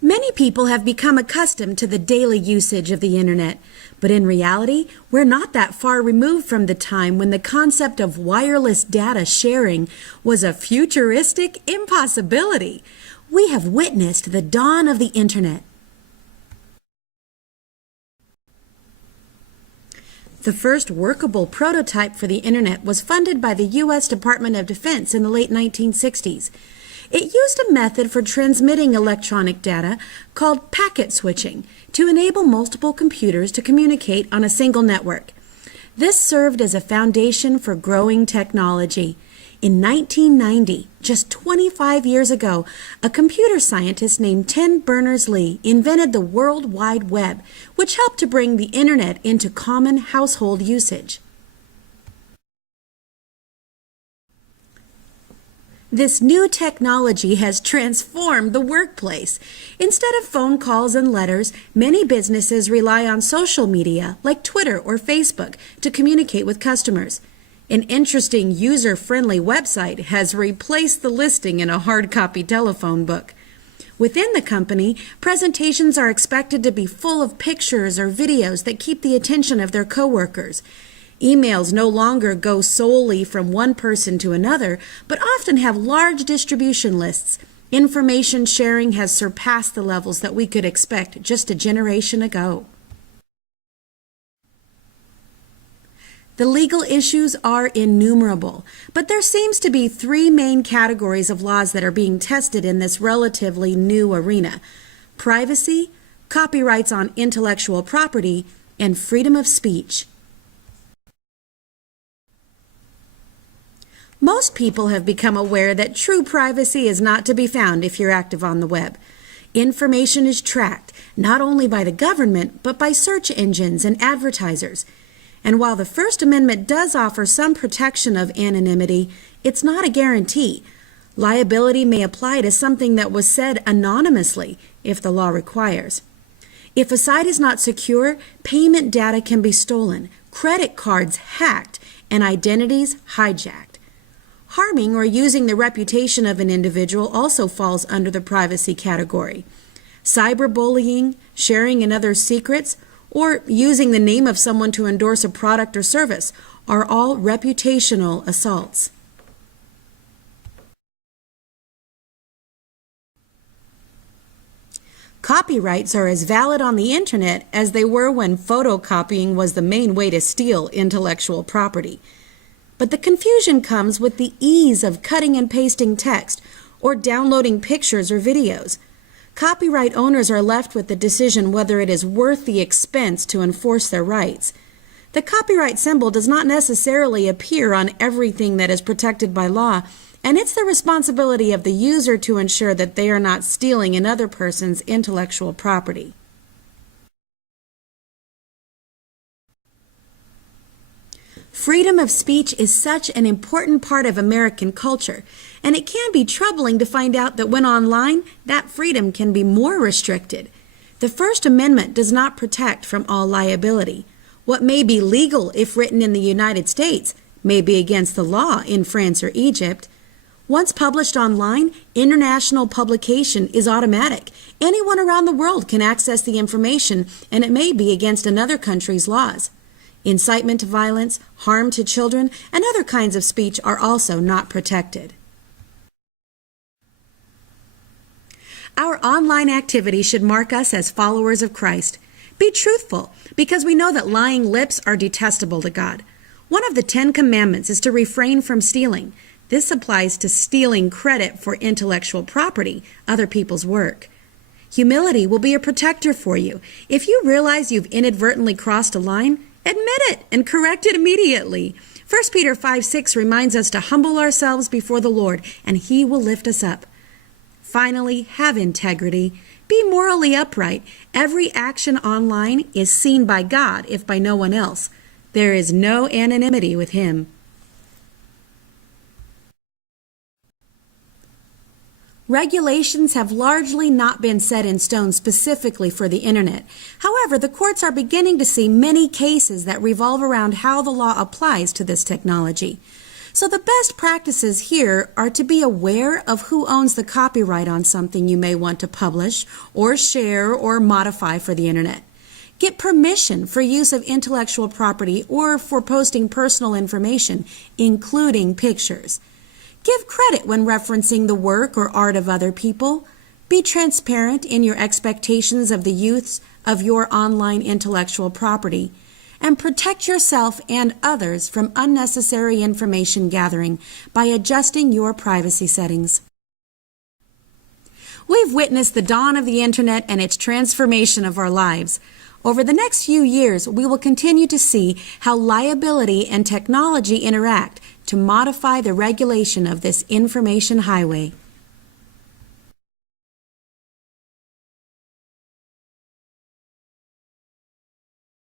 Many people have become accustomed to the daily usage of the internet, but in reality, we're not that far removed from the time when the concept of wireless data sharing was a futuristic impossibility. We have witnessed the dawn of the internet. The first workable prototype for the internet was funded by the U.S. Department of Defense in the late 1960s. It used a method for transmitting electronic data called packet switching to enable multiple computers to communicate on a single network. This served as a foundation for growing technology. In 1990, just 25 years ago, a computer scientist named Tim Berners-Lee invented the World Wide Web, which helped to bring the internet into common household usage. This new technology has transformed the workplace. Instead of phone calls and letters, many businesses rely on social media like Twitter or Facebook to communicate with customers. An interesting user-friendly website has replaced the listing in a hard-copy telephone book. Within the company, presentations are expected to be full of pictures or videos that keep the attention of their coworkers. Emails no longer go solely from one person to another, but often have large distribution lists. Information sharing has surpassed the levels that we could expect just a generation ago. The legal issues are innumerable, but there seems to be three main categories of laws that are being tested in this relatively new arena: privacy, copyrights on intellectual property, and freedom of speech. Most people have become aware that true privacy is not to be found if you're active on the web. Information is tracked not only by the government, but by search engines and advertisers. And while the First Amendment does offer some protection of anonymity, it's not a guarantee. Liability may apply to something that was said anonymously if the law requires. If a site is not secure, payment data can be stolen, credit cards hacked, and identities hijacked. Harming or using the reputation of an individual also falls under the privacy category. Cyberbullying, sharing another's secrets, or using the name of someone to endorse a product or service are all reputational assaults. Copyrights are as valid on the internet as they were when photocopying was the main way to steal intellectual property. But the confusion comes with the ease of cutting and pasting text or downloading pictures or videos. Copyright owners are left with the decision whether it is worth the expense to enforce their rights. The copyright symbol does not necessarily appear on everything that is protected by law, and it's the responsibility of the user to ensure that they are not stealing another person's intellectual property. Freedom of speech is such an important part of American culture, and it can be troubling to find out that when online, that freedom can be more restricted. The First Amendment does not protect from all liability. What may be legal if written in the United States may be against the law in France or Egypt. Once published online, international publication is automatic. Anyone around the world can access the information, and it may be against another country's laws. Incitement to violence, harm to children, and other kinds of speech are also not protected. Our online activity should mark us as followers of Christ. Be truthful, because we know that lying lips are detestable to God. One of the 10 Commandments is to refrain from stealing. This applies to stealing credit for intellectual property, other people's work. Humility will be a protector for you. If you realize you've inadvertently crossed a line, admit it and correct it immediately. 1 Peter 5:6 reminds us to humble ourselves before the Lord, and He will lift us up. Finally, have integrity. Be morally upright. Every action online is seen by God, if by no one else. There is no anonymity with Him. Regulations have largely not been set in stone specifically for the internet. However, the courts are beginning to see many cases that revolve around how the law applies to this technology. So the best practices here are to be aware of who owns the copyright on something you may want to publish or share or modify for the internet. Get permission for use of intellectual property or for posting personal information, including pictures. Give credit when referencing the work or art of other people. Be transparent in your expectations of the use of your online intellectual property. And protect yourself and others from unnecessary information gathering by adjusting your privacy settings. We've witnessed the dawn of the Internet and its transformation of our lives. Over the next few years, we will continue to see how liability and technology interact to modify the regulation of this information highway.